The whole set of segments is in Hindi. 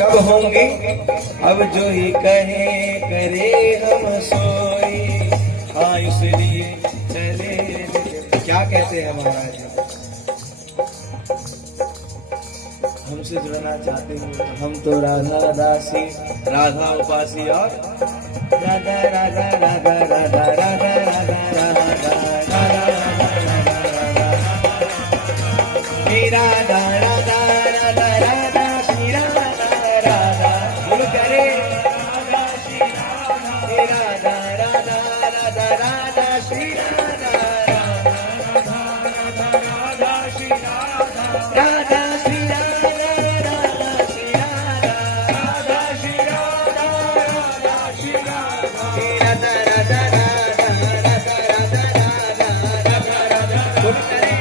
कब होंगे अब जो ही कहे करे हम सोई, हाँ इसलिए चले। क्या कहते हैं महाराज, हमसे जुड़ना चाहते हो तो हम तो राधा दासी, राधा उपासी और राधा राधा राधा राधा राधा राधा राधा राधा राधा राधा राधा श्री राधा राधा बोलो करे राधा श्री राधा राधा राधा राधा श्री राधा राधा राधा श्री राधा श्री राधा राधा श्री राधा राधा श्री राधा राधा श्री राधा राधा राधा राधा राधा राधा बोलो करे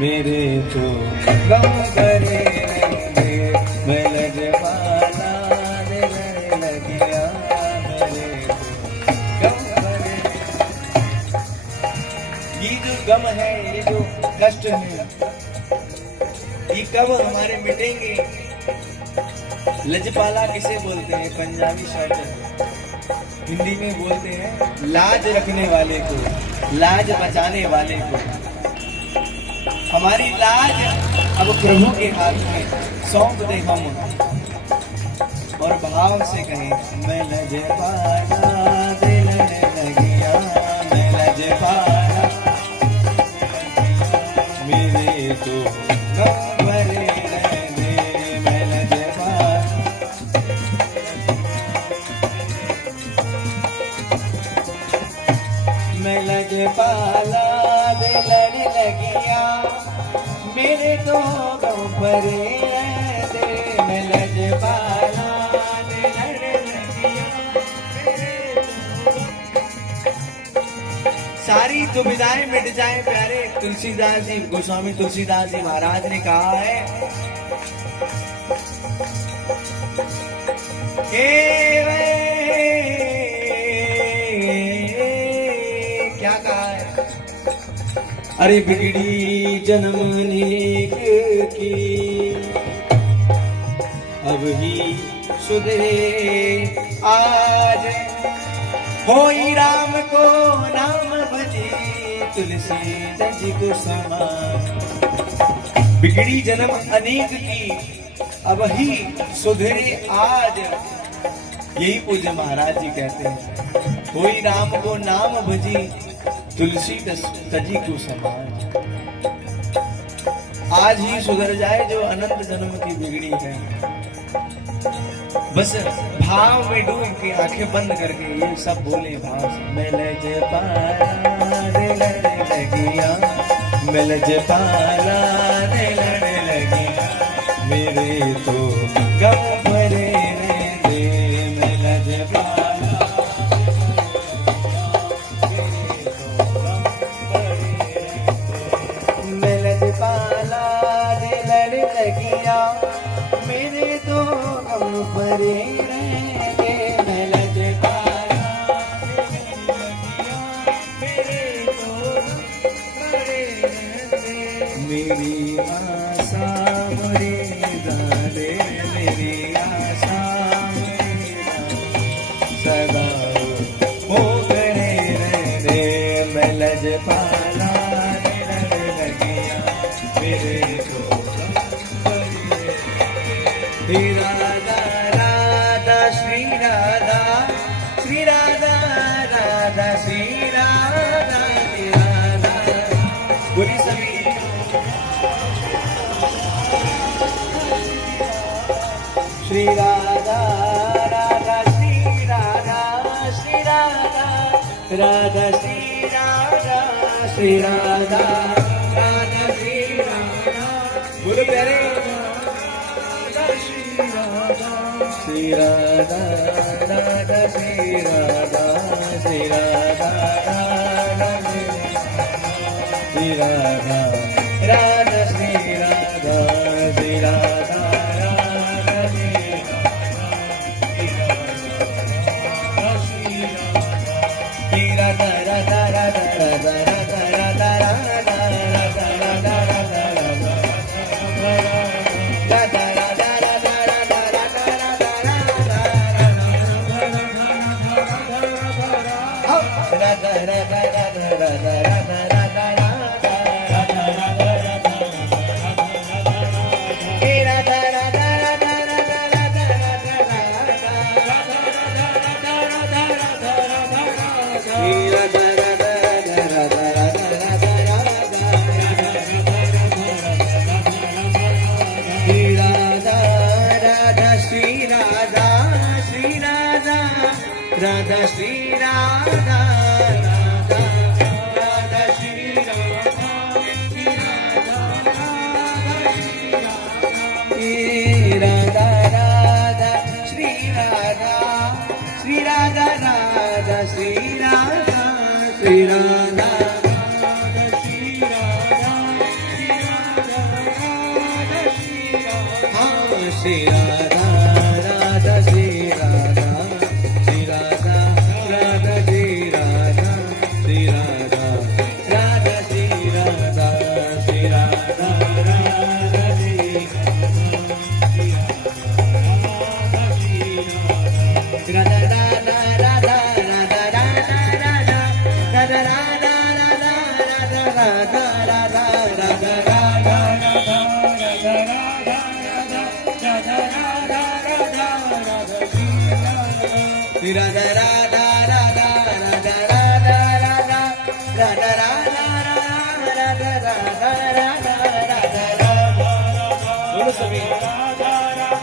मेरे तो गम करे मैं लजपाला देने लगिया, मेरे तो गम करे। ये जो गम है, ये जो कष्ट है, ये कब हमारे मिटेंगे? लजपाला किसे बोलते हैं? पंजाबी शब्द है, हिंदी में बोलते हैं लाज रखने वाले को, लाज बचाने वाले को। हमारी लाज अब प्रभु के हाथ में सौंप दे हम, और भाव से कहें मैं लजपाला दिलने लगिया, मैं लजपाला मेरे तो गम भरे रहने, मैं लजपाला मैं लजपाला दिलने लगिया, मेरे तो गम भरे रहने, मैं लजपाला दिलने लगिया, मेरे तो। सारी दुविधाएं मिट जाएं प्यारे तुलसीदास जी, गोस्वामी तुलसीदास जी महाराज ने कहा है क्या कहा है? अरे बिगड़ी जन्म नेक की, अब ही सुधरे आज, होई राम को नाम भजी, तुलसी दजी को समान। बिगड़ी जन्म अनेक की, अब ही सुधरे आज, यही पूज्य महाराज जी कहते हैं। होई राम को नाम भजी, तुलसी तजी को समान। आज ही सुधर जाए जो अनंत जन्म की बिगड़ी है। बस भाव में डूब के आंखें बंद करके ये सब बोले भाव से, मैं लजपाला दिलने लगिया, मैं लजपाला दिलने लगिया, मेरे तो गम भरे रहने, मैं लजपाला मैं लजपाला दिलने लगिया, मेरे तो गम भरे रहने, मैं लजपाला दिलने लगिया, मेरे तो गम भरे रहने। मेरी आशा मरे रे, मेरी आशा सदा हो गए रे, मैं लजपाला लगिया मेरे को राधा राधा श्री राधा श्री राधा राधा श्री राधा राधा बोली सभी श्री राधा राधा श्री राधा श्री राधा राधा श्री राधा श्री राधा राधा श्री राधा बोलो प्यारे Shri Radha Radha Shri Radha Shri Radha Radha Shri Radha Radha Shri Radha Shri Radha Radha Shri Radha Radha Radha Radha Radha Radha Radha Shri Radha Radha Radha Shri Radha Shri Radha Radha Shri Radha Shri Radha Radha Shri Radha Shri Radha Shri Radha Shri Radha Radha Shri Radha Radha Radha Radha Radha Radha Radha Radha Radha Radha Radha Radha Radha बोलो सभी Radha Radha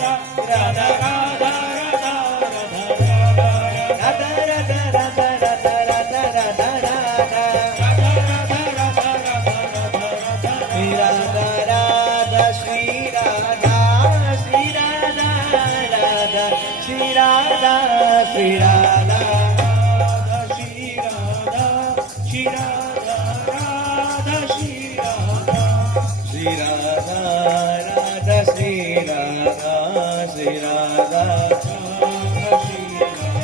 Radha Radha Radha Radha Radha Radha Radha Radha Radha Shri Radha Shri Radha Radha Shri Radha Shri Radha Shri Radha Shri Radha Radha Shri Radha Shri Radha Radha Shri Radha Shri Radha Shri Radha Radha Shri Radha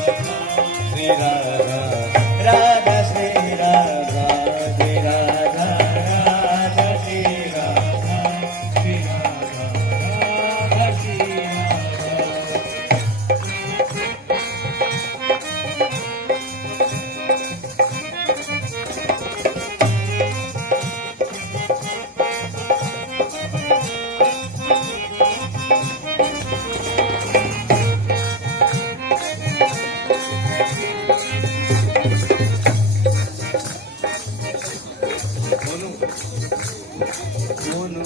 Shri Radha Radha Shri Radha Shri Radha Radha Shri Mono.